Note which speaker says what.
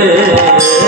Speaker 1: রে